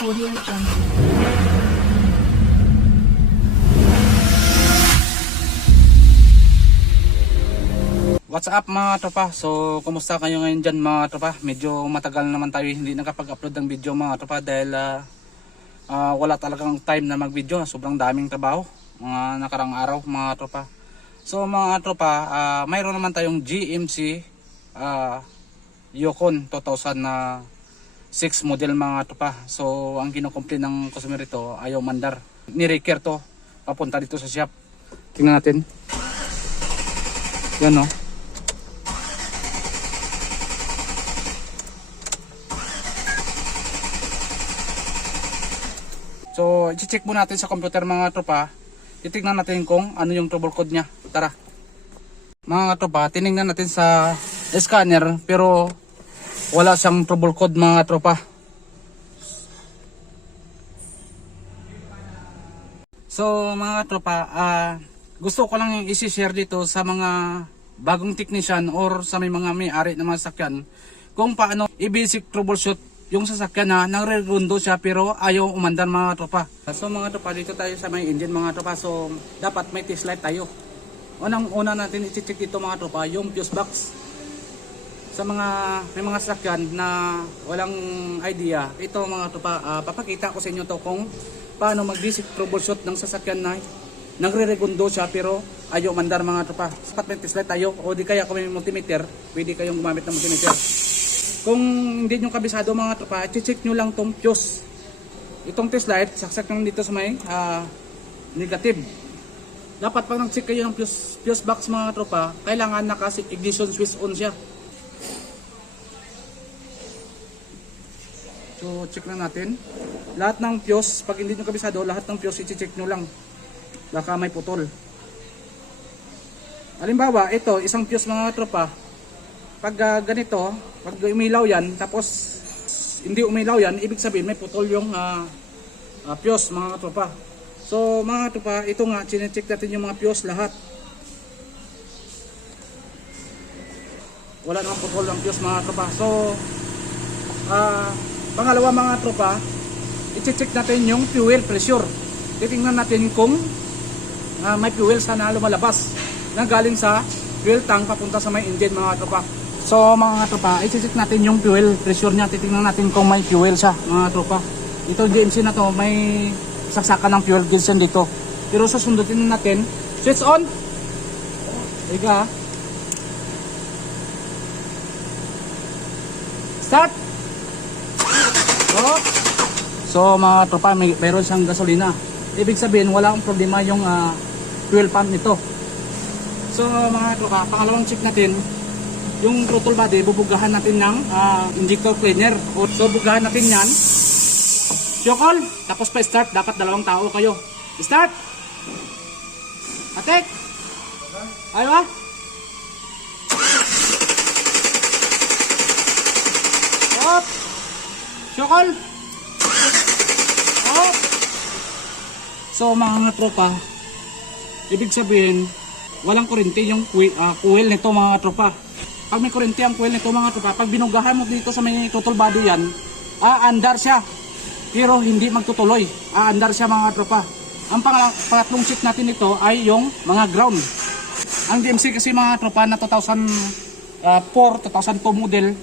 Audio Jungle. What's up mga tropa? So kumusta kayo ngayon dyan mga tropa? Medyo matagal naman tayo hindi nakapag-upload ng video mga tropa dahil wala talagang time na mag-video. Sobrang daming trabaho mga nakarang araw mga tropa. So mga tropa, mayroon naman tayong GMC Yukon 2006 model mga tropa. So ang kinukomplain ng customer ito, ayaw mandar. Ni-repair to papunta dito sa shop. Tingnan natin. Yan o. So, i-check mo natin sa computer mga tropa. Titignan natin kung ano yung trouble code niya. Tara. Mga tropa, tinignan natin sa scanner pero wala siyang trouble code mga tropa. So, mga tropa, gusto ko lang yung isi-share dito sa mga bagong technician or sa may mga may-ari ng mga sasakyan kung paano i-basic troubleshoot yung sasakyan na nagre-rundo siya pero ayaw umandar mga tropa. So mga tropa, dito tayo sa may engine mga tropa. So dapat may test light tayo. Unang-una natin i-check dito mga tropa yung fuse box. Sa may mga sasakyan na walang idea, ito mga tropa, papakita ko sa inyo to kung paano mag-basic troubleshoot ng sasakyan na nagre-regundo siya pero ayaw umandar mga tropa. Dapat may test light tayo o di kaya kung may multimeter, pwede kayong gumamit ng multimeter. Kung hindi nyo kabisado mga tropa, i-check nyo lang tong fuse. Itong test light, saksak nyo dito sa may negative. Dapat pag nag-check kayo ng fuse box mga tropa, kailangan naka-ignition switch on siya. So check na natin. Lahat ng fuse, pag hindi nyo kabisado, lahat ng fuse i-check nyo lang. Baka may putol. Halimbawa, ito, isang fuse mga tropa. Pag ganito, pag umilaw yan, tapos hindi umilaw yan, ibig sabihin may putol yung fuse mga tropa. So mga tropa, ito nga, chinecheck natin yung mga fuse lahat. Wala namang putol ang fuse mga tropa. So pangalawa mga tropa, i-check natin yung fuel pressure. Titingnan natin kung may fuel sana lumalabas na galing sa fuel tank papunta sa may engine mga tropa. So mga tropa, i-check natin yung fuel pressure niya. Titingnan natin kung may fuel siya mga tropa. Ito GMC na to, may saksakan ng fuel gauge dito. Pero susundutin natin. Switch on. Ika. Start. So mga tropa, mayroon siyang gasolina. Ibig sabihin wala akong problema yung fuel pump nito. So mga tropa, pangalawang check natin yung throttle body, bubugahan natin ng injector cleaner. So bugahan natin yan. Syokol, tapos pa start, dapat dalawang tao kayo. Start! Atek! Ayaw ah! Op! Syokol! Op! So mga tropa, ibig sabihin walang kuryente yung coil nito mga tropa. Pag may kuryente ang coil nito mga tropa, pag binugahan mo dito sa may throttle body yan, aandar siya. Pero hindi magtutuloy. Aandar siya mga tropa. Ang pangatlong check natin ito ay yung mga ground. Ang DMC kasi mga tropa na 2004, 2002 model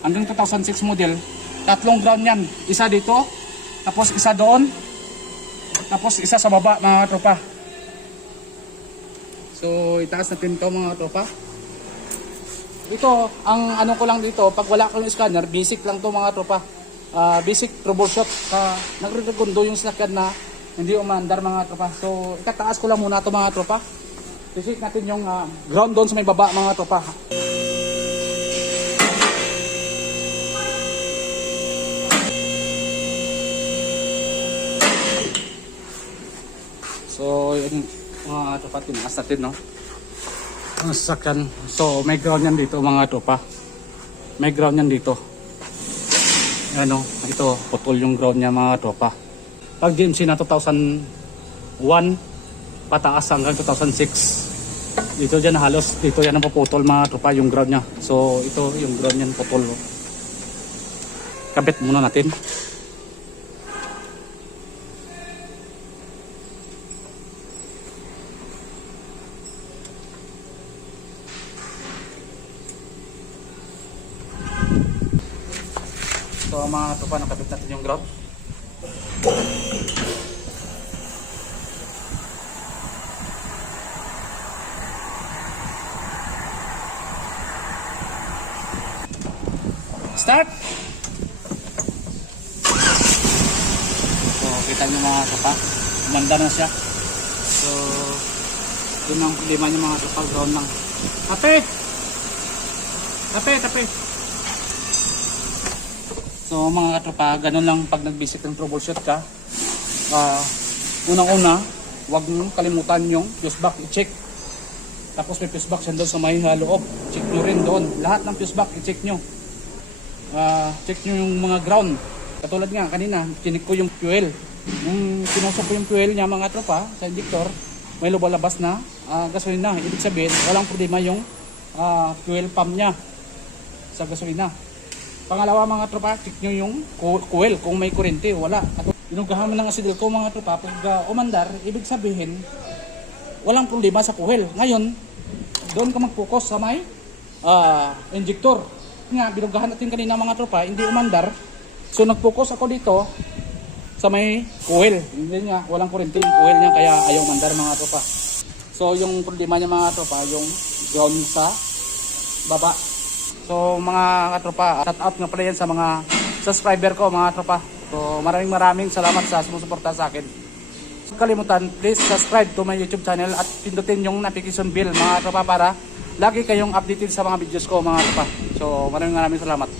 hanggang 2006 model, tatlong ground yan. Isa dito, tapos isa doon, tapos isa sa baba mga tropa. So itaas natin ito mga tropa. Ito, ang ano ko lang dito, pag wala kang scanner, basic lang to mga tropa. Basic troubleshoot. Nagre-regundo yung sasakyan na hindi umandar mga tropa. So, ikataas ko lang muna to mga tropa. I-check natin yung ground doon sa may baba mga tropa. So, yung mga tropa, tinaas natin, no? Ang sasakyan. So may ground yan dito mga tropa. May ground yan dito. Ano, ito putol yung ground niya mga tropa. Pag GMC na 2001 pataas hanggang 2006. Dito dyan halos, dito yan ang paputol mga tropa yung ground niya. So ito yung ground yan putol. Kabit muna natin. So mga tropa, nakabit natin yung ground. Start! So kita nyo mga tropa, umanda na siya. So yun ang problema nyo mga tropa, ground lang. Tape! Tape! Tape! So mga tropa, ganun lang pag nag-visit ng troubleshoot ka. Unang-una, huwag nyo kalimutan yung fuse box i-check. Tapos may fuse box yan doon sa may loob. Check nyo rin doon. Lahat ng fuse box i-check nyo. Check nyo yung mga ground. Katulad nga kanina, kinik ko yung fuel. Yung sinusok ko yung fuel niya mga tropa sa injector, may lumalabas na gasolina. Ibig sabihin, walang problema yung fuel pump niya sa gasolina. Pangalawa mga tropa, check nyo yung coil kung may kurente, wala. At inugahan mo ng asidil ko mga tropa, pag umandar, ibig sabihin, walang problema sa coil. Ngayon, doon ka mag-focus sa may injector. Nga, binugahan natin kanina mga tropa, hindi umandar. So nag-focus ako dito sa may coil. Hindi nga, walang kurente yung coil niya, kaya ayaw umandar mga tropa. So yung problema niya mga tropa, yung ground sa baba. So mga katropa, shout out nga pala yan sa mga subscriber ko mga tropa. So maraming salamat sa sumusuporta sa akin. So, kalimutan, please subscribe to my YouTube channel at pindutin yung notification bell mga tropa para lagi kayong updated sa mga videos ko mga tropa. So maraming salamat.